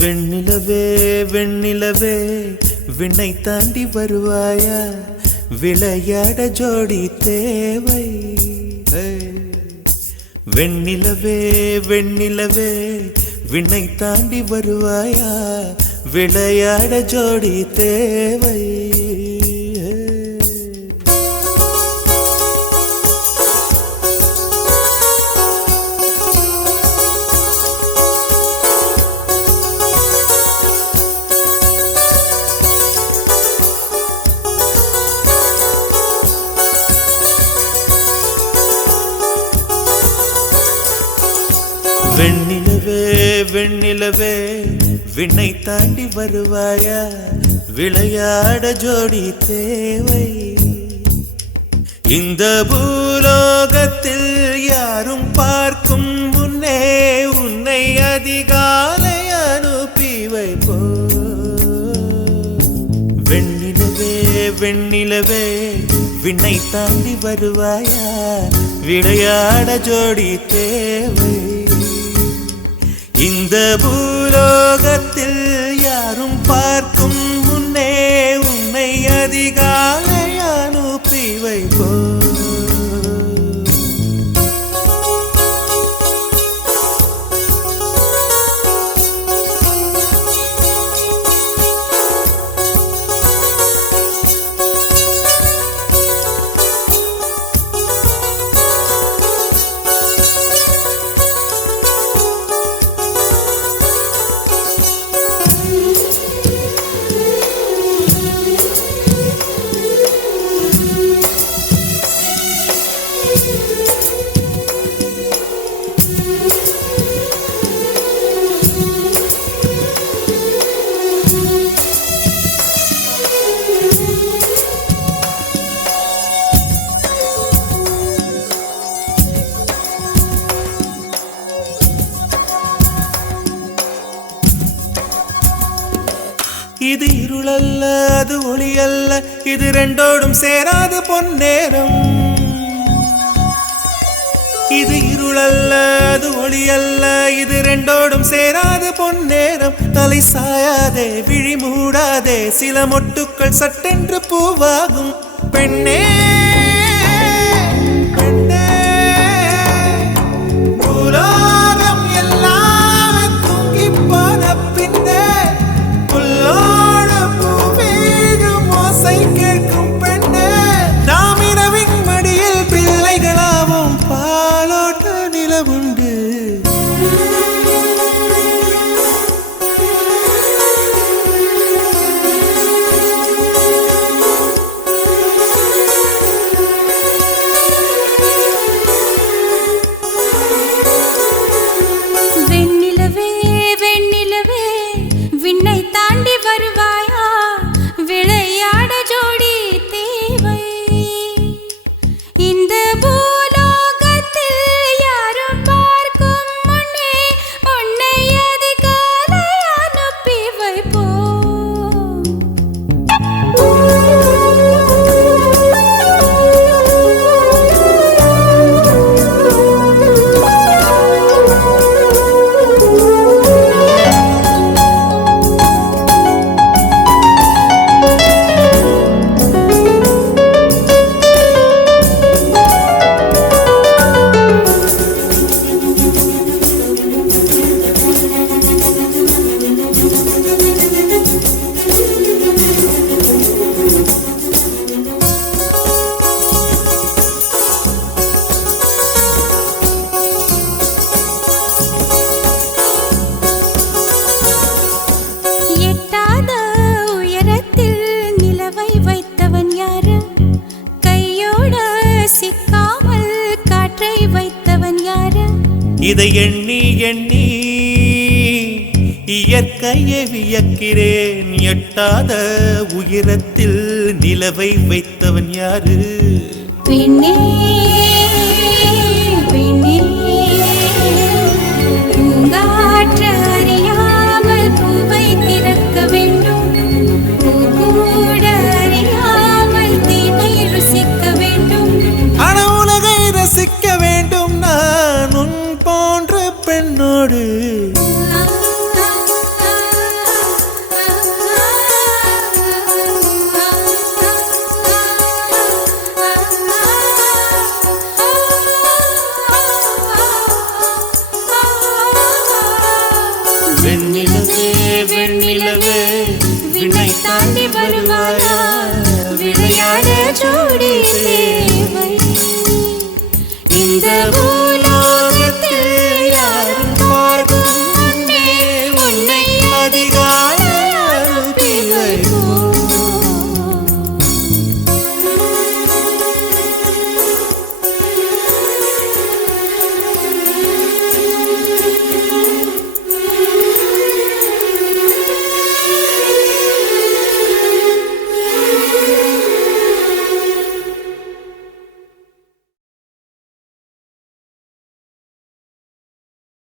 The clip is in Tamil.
வெண்ணிலவே வெண்ணிலவே விண்ணை தாண்டி வருவாயா விளையாட ஜோடி தேவை. வெண்ணிலவே வெண்ணிலவே விண்ணை தாண்டி வருவாயா விளையாட ஜோடி தேவை. வெண்ணிலவே வெண்ணிலவே விண்ணை தாண்டி வருவாயா விளையாட ஜோடி தேவை. இந்த பூலோகத்தில் யாரும் பார்க்கும் முன்னே உன்னை அதிகாலை அனுப்பி வைப்போ. வெண்ணிலவே வெண்ணிலவே விண்ணை தாண்டி வருவாயா விளையாட ஜோடி தேவை. இந்த பூலோகத்தில் யாரும் பார்க்கும் இது இருளல்ல அது ஒளி அல்ல இது ரெண்டோடும் சேராது பொன்னேரம். இது இருளல்ல அது ஒளி அல்ல இது ரெண்டோடும் சேராது பொன்னேரம். தலை சாயாதே விழி மூடாதே சில மொட்டுக்கள் சட்டென்று பூவாகும். பெண்ணே பெண்ணே இதை எண்ணி எண்ணி இயற்கையை வியக்கிறேன். எட்டாத உயரத்தில் நிலவை வைத்தவன் யாரு? பின்னே வெண்ணிலவே வெண்ணிலவே விண்ணை தாண்டி வருவாய்.